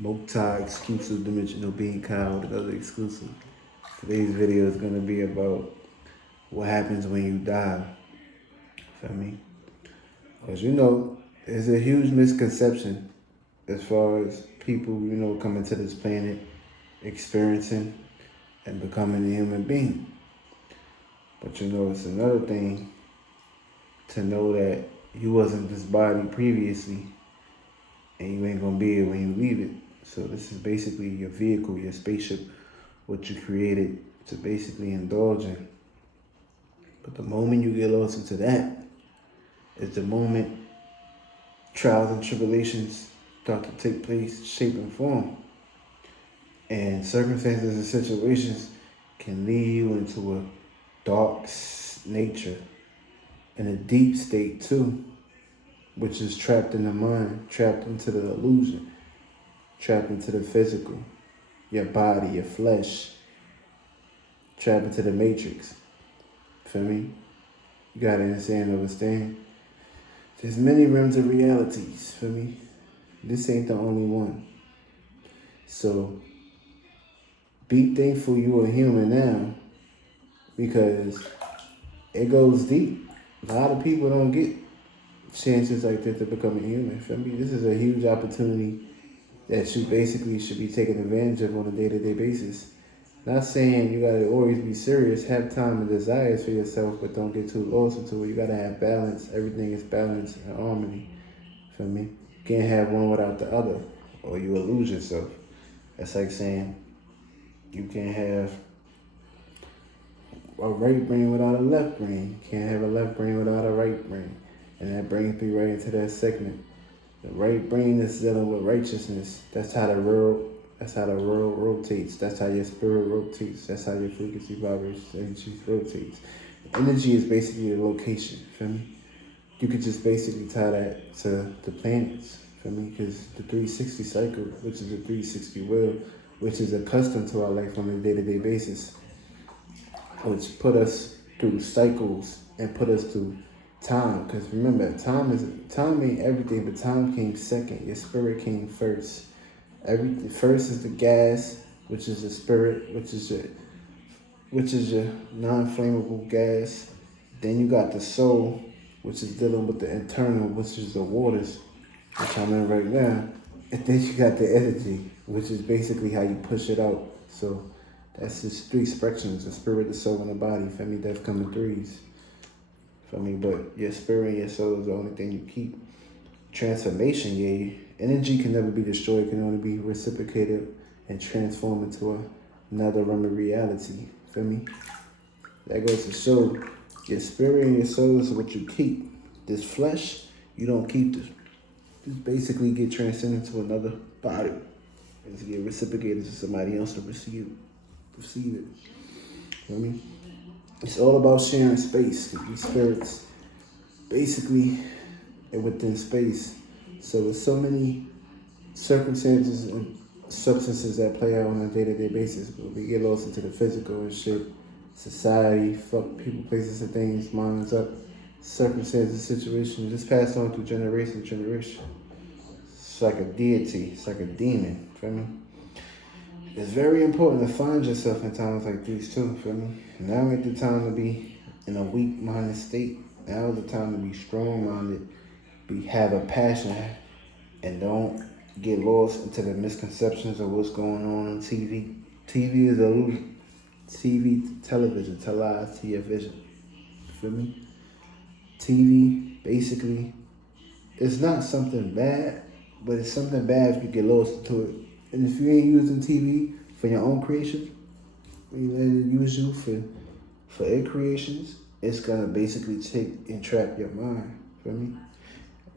Mokta exclusive dimensional being Kyle with another exclusive. Today's video is gonna be about what happens when you die. Feel me? As you know, there's a huge misconception as far as people, coming to this planet, experiencing and becoming a human being. But it's another thing to know that you wasn't this body previously and you ain't gonna be it when you leave it. So this is basically your vehicle, your spaceship, what you created to basically indulge in. But the moment you get lost into that is the moment trials and tribulations start to take place, shape and form. And circumstances and situations can lead you into a dark nature and a deep state too, which is trapped in the mind, trapped into the illusion, trapped into the physical, your body, your flesh, trapped into the matrix. Feel me? You gotta understand. There's many realms of realities, feel me? This ain't the only one. So be thankful you are human now, because it goes deep. A lot of people don't get chances like this to become a human, feel me? This is a huge opportunity that you basically should be taking advantage of on a day-to-day basis. Not saying you gotta always be serious, have time and desires for yourself, but don't get too lost into it. You gotta have balance. Everything is balance and harmony. Feel me? You can't have one without the other, or you will lose yourself. That's like saying you can't have a right brain without a left brain. You can't have a left brain without a right brain. And that brings me right into that segment. The right brain is dealing with righteousness. That's how the world rotates. That's how your spirit rotates. That's how your frequency vibration energy rotates. Energy is basically the location, feel me? You could just basically tie that to the planets, feel me? Because the 360 cycle, which is the 360 wheel, which is accustomed to our life on a day-to-day basis, which put us through cycles and put us through time. Because remember, time ain't everything, but time came second. Your spirit came first. Everything first is the gas, which is the spirit, which is your non-flammable gas. Then you got the soul, which is dealing with the internal, which is the waters, which I'm in right now. And then you got the energy, which is basically how you push it out. So that's just three spectrums: the spirit, the soul, and the body. For me, death come in threes. For me, but your spirit and your soul is the only thing you keep. Transformation, yeah. Energy can never be destroyed, it can only be reciprocated and transformed into another realm of reality. Feel me? That goes to show your spirit and your soul is what you keep. This flesh, you don't keep this. Just basically get transcended to another body and to get reciprocated to somebody else to receive it. Feel me? It's all about sharing space. These spirits basically and within space. So with so many circumstances and substances that play out on a day-to-day basis, but we get lost into the physical and shit. Society, fuck people, places and things, minds up, circumstances, situations, just passed on through generation to generation. It's like a deity, it's like a demon, feel me? It's very important to find yourself in times like these too, feel me? Now ain't the time to be in a weak-minded state. Now is the time to be strong-minded, have a passion, and don't get lost into the misconceptions of what's going on TV. TV is illusion. TV, television, tell lies to your vision. Feel me? TV, basically, it's not something bad, but it's something bad if you get lost into it. And if you ain't using TV for your own creation, when you let it use you for its creations, it's gonna basically take and trap your mind. Feel me?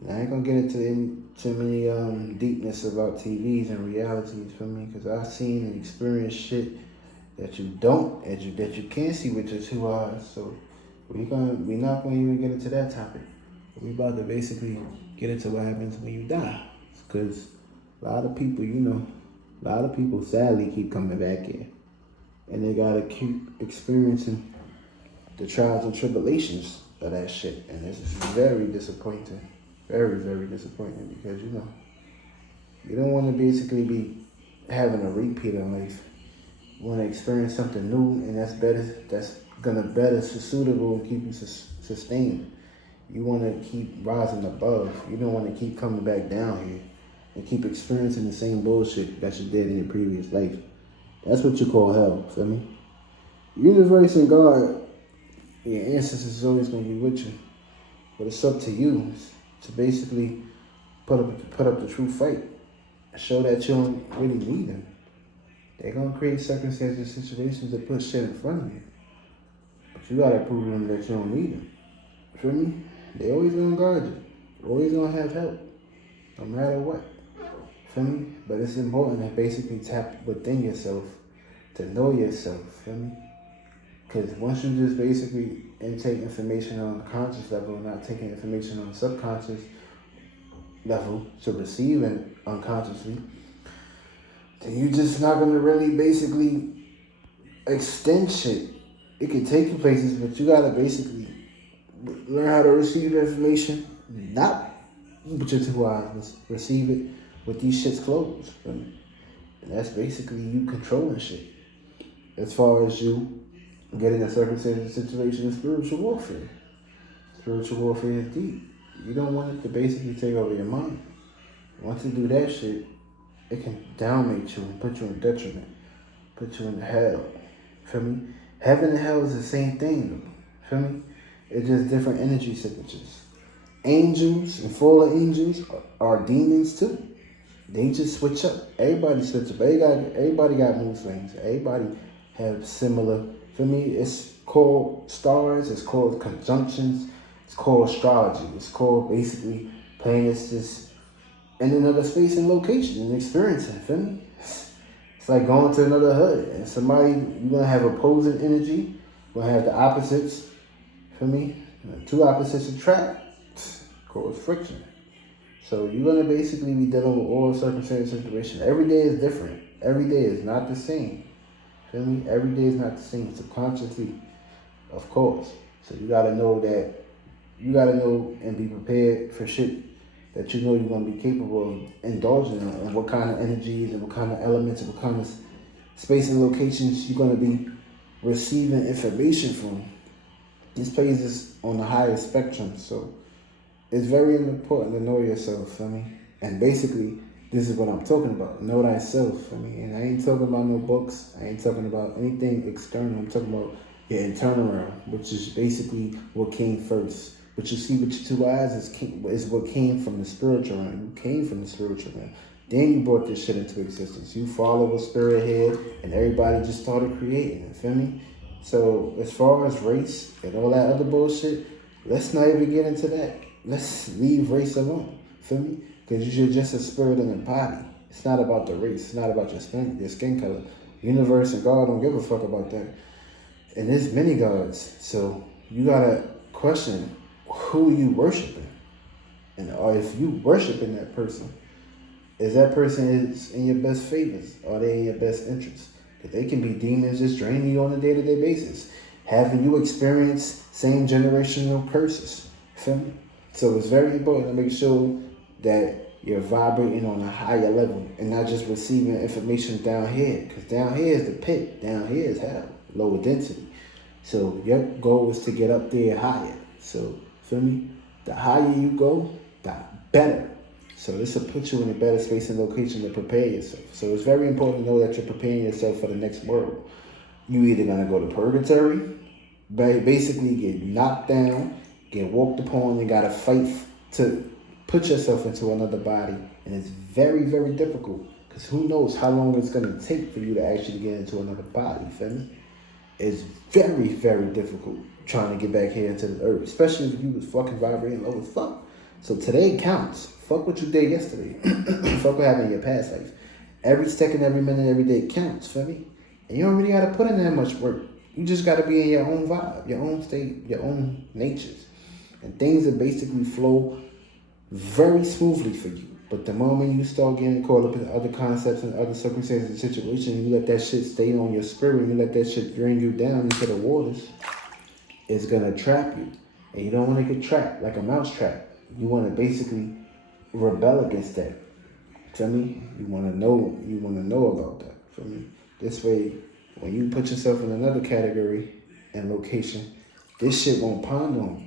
And I ain't gonna get into too many deepness about TVs and realities for me, because I've seen and experienced shit that you can't see with your two eyes. So we're not gonna even get into that topic. We about to basically get into what happens when you die, because a lot of people sadly keep coming back here, and they gotta keep experiencing the trials and tribulations of that shit, and it's very disappointing. Very, very disappointing, because You don't want to basically be having a repeat in life. You want to experience something new, and that's better. That's gonna better suitable and keep you sustained. You want to keep rising above. You don't want to keep coming back down here and keep experiencing the same bullshit that you did in your previous life. That's what you call hell. Feel me? Universe and God, your ancestors is always gonna be with you, but it's up to you to basically put up the true fight. Show that you don't really need them. They're gonna create circumstances and situations that put shit in front of you. But you gotta prove to them that you don't need them. Feel me? They always gonna guard you. Always gonna have help. No matter what. Feel me? But it's important to basically tap within yourself to know yourself. Feel me? Because once you just basically intake information on a conscious level and not taking information on a subconscious level to receive it unconsciously, then you're just not going to really basically extend shit. It can take you places, but you got to basically learn how to receive information, not with your two eyes, receive it with these shits closed. And that's basically you controlling shit. As far as you getting a circumstance situation of spiritual warfare. Spiritual warfare is deep. You don't want it to basically take over your mind. Once you do that shit, it can dominate you and put you in detriment. Put you in hell. Feel me? Heaven and hell is the same thing. Feel me? It's just different energy signatures. Angels and fallen angels are demons too. They just switch up. Everybody switch up. Everybody got mood swings. Everybody have similar. For me, it's called stars. It's called conjunctions. It's called astrology. It's called basically planets just in another space and location and experiencing. Feel me? It's like going to another hood and somebody, you're gonna have opposing energy. You're gonna have the opposites. Feel me? Two opposites attract. Called friction. So you're gonna basically be dealing with all circumstances and situations. Every day is different. Every day is not the same. Feel me? Every day is not the same. Subconsciously, of course. So you gotta know that. You gotta know and be prepared for shit that you know you're gonna be capable of indulging in, and what kind of energies and what kind of elements and what kind of space and locations you're gonna be receiving information from. This plays is on the highest spectrum, so it's very important to know yourself, feel me? And basically, this is what I'm talking about. Know thyself, feel me? And I ain't talking about no books. I ain't talking about anything external. I'm talking about your internal realm, which is basically what came first. What you see with your two eyes is what came from the spiritual realm. You came from the spiritual realm. Then you brought this shit into existence. You follow what spirit had, and everybody just started creating it, feel me? So as far as race and all that other bullshit, let's not even get into that. Let's leave race alone, feel me? Because you're just a spirit in a body. It's not about the race. It's not about your skin color. Universe and God don't give a fuck about that. And there's many gods. So you gotta question who you worshiping. And or if you worshiping that person, is that person is in your best favors? Are they in your best interest? Because they can be demons just draining you on a day-to-day basis. Having you experience same generational curses. Feel me? So it's very important to make sure that you're vibrating on a higher level and not just receiving information down here. Because down here is the pit. Down here is hell. Lower density. So your goal is to get up there higher. So, feel me? The higher you go, the better. So this will put you in a better space and location to prepare yourself. So it's very important to know that you're preparing yourself for the next world. You either going to go to purgatory, basically get knocked down, get walked upon, and got to fight to put yourself into another body. And it's very, very difficult. Because who knows how long it's going to take for you to actually get into another body, feel me? It's very, very difficult trying to get back here into the earth. Especially if you was fucking vibrating low as fuck. So today counts. Fuck what you did yesterday. Fuck what happened in your past life. Every second, every minute, every day counts, feel me? And you don't really got to put in that much work. You just got to be in your own vibe, your own state, your own natures. And things that basically flow very smoothly for you. But the moment you start getting caught up in other concepts and other circumstances and situations, and you let that shit stay on your spirit, and you let that shit drain you down into the waters, it's going to trap you. And you don't want to get trapped like a mouse trap. You want to basically rebel against that. Feel me? You wanna know about that. Feel me? This way, when you put yourself in another category and location, this shit won't ponder on you.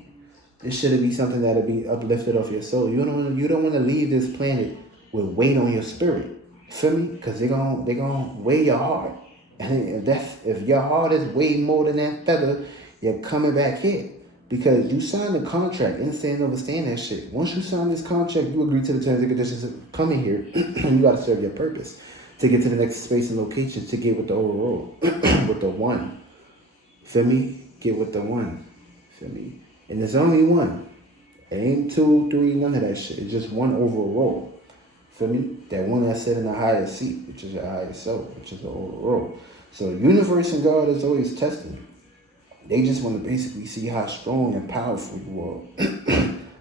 This should be something that'll be uplifted off your soul. You don't wanna leave this planet with weight on your spirit. Feel me? Cause they gonna weigh your heart. And if your heart is way more than that feather, you're coming back here. Because you signed a contract, understand and understand that shit. Once you sign this contract, you agree to the terms and conditions of coming here. You gotta serve your purpose to get to the next space and location, to get with the overall, with the one. Feel me? Get with the one. Feel me? And there's only one. It ain't 2, 3, none of that shit. It's just one overall. Feel me? That one that's sitting in the highest seat, which is your highest self, which is the overall. So universe and God is always testing you. They just want to basically see how strong and powerful you are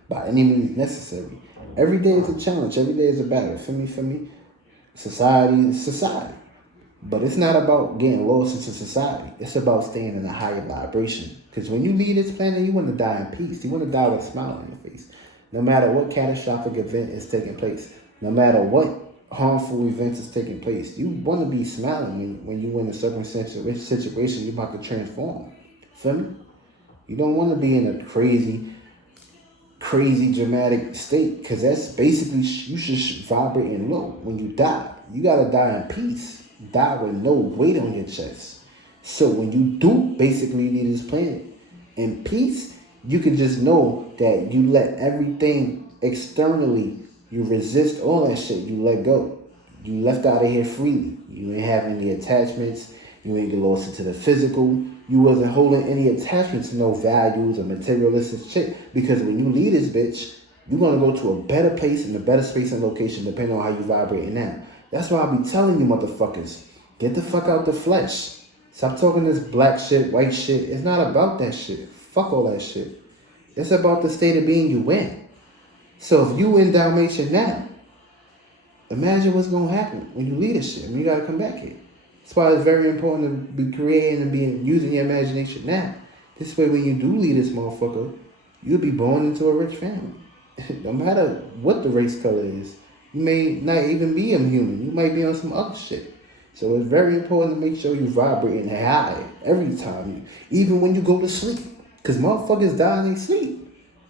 by any means necessary. Every day is a challenge. Every day is a battle. Feel me? Feel me? Society is society. But it's not about getting lost into society. It's about staying in a higher vibration. Because when you leave this planet, you want to die in peace. You want to die with a smile on your face. No matter what catastrophic event is taking place. No matter what harmful events is taking place. You want to be smiling when you're in a circumstantial situation you're about to transform. Feel me? You don't want to be in a crazy dramatic state, because that's basically, you should vibrate in low. When you die, you gotta die in peace. Die with no weight on your chest. So when you do basically leave this planet in peace, you can just know that you let everything externally, you resist all that shit, you let go. You left out of here freely. You ain't have any attachments. You ain't get lost into the physical. You wasn't holding any attachments to no values or materialistic shit. Because when you leave this bitch, you're going to go to a better place and a better space and location depending on how you vibrating now. That's why I be telling you motherfuckers, get the fuck out the flesh. Stop talking this black shit, white shit. It's not about that shit. Fuck all that shit. It's about the state of being you in. So if you in Dalmatia now, imagine what's going to happen when you leave this shit. You got to come back here. That's why it's very important to be creating and using your imagination now. This way, when you do leave this motherfucker, you'll be born into a rich family. No matter what the race color is. You may not even be a human. You might be on some other shit. So it's very important to make sure you vibrating high every time. Even when you go to sleep. Because motherfuckers die in their sleep.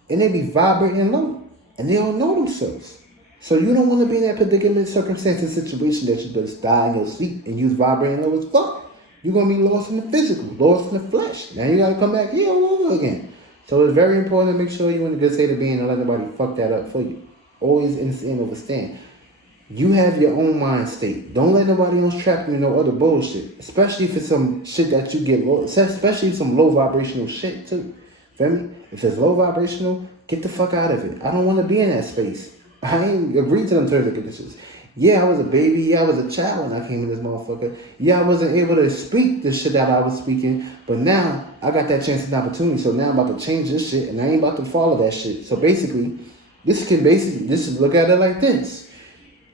And they be vibrating low. And they don't know themselves. So you don't want to be in that predicament, circumstance, and situation that you just die in your sleep and use vibrating low as fuck. You're going to be lost in the physical, lost in the flesh. Now you got to come back here all over again. So it's very important to make sure you're in a good state of being and let nobody fuck that up for you. Always understand, overstand. You have your own mind state. Don't let nobody else trap you in no other bullshit. Especially if it's some shit that you get low, especially some low vibrational shit too. Feel me? If it's low vibrational, get the fuck out of it. I don't want to be in that space. I ain't agreed to them terms and conditions. Yeah, I was a baby. Yeah, I was a child when I came in this motherfucker. Yeah, I wasn't able to speak the shit that I was speaking. But now, I got that chance and opportunity. So now I'm about to change this shit. And I ain't about to follow that shit. So basically, this look at it like this.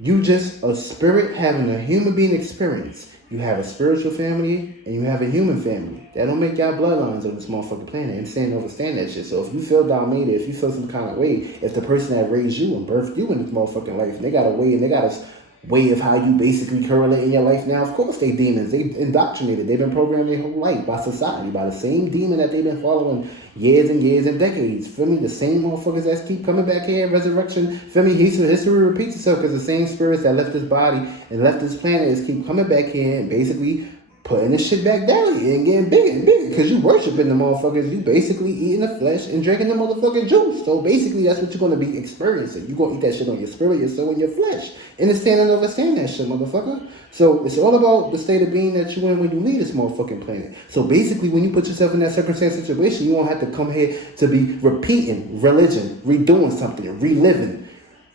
You just a spirit having a human being experience. You have a spiritual family and you have a human family. That don't make y'all bloodlines on this motherfucking planet. Understand that shit. So if you feel dominated, if you feel some kind of way, if the person that raised you and birthed you in this motherfucking life, and they got a way and they got a way of how you basically correlate in your life now, of course they demons. They indoctrinated. They've been programmed their whole life by society, by the same demon that they've been following years and years and decades. Feel me? The same motherfuckers that keep coming back here in resurrection. Feel me? History repeats itself because the same spirits that left this body and left this planet is keep coming back here and basically putting this shit back down and getting bigger and bigger because you worshiping the motherfuckers. You basically eating the flesh and drinking the motherfucking juice. So basically that's what you're going to be experiencing. You're going to eat that shit on your spirit, your soul, and your flesh. Understand and understand that shit, motherfucker. So it's all about the state of being that you in when you leave this motherfucking planet. So basically when you put yourself in that circumstance situation, you won't have to come here to be repeating religion, redoing something, reliving,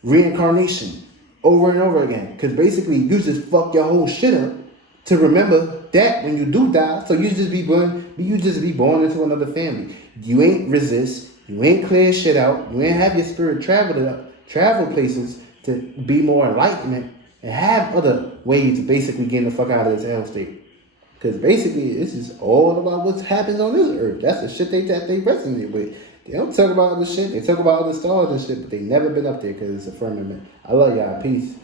reincarnation over and over again. Because basically you just fuck your whole shit up to remember that when you do die, so you just be born into another family. You ain't resist, you ain't clear shit out, you ain't have your spirit travel places to be more enlightenment and have other ways to basically get the fuck out of this hell state. Because basically this is all about what's happened on this earth. That's the shit that they resonate with. They don't talk about other shit, they talk about other stars and shit, but they never been up there because it's a firmament. I love y'all, peace.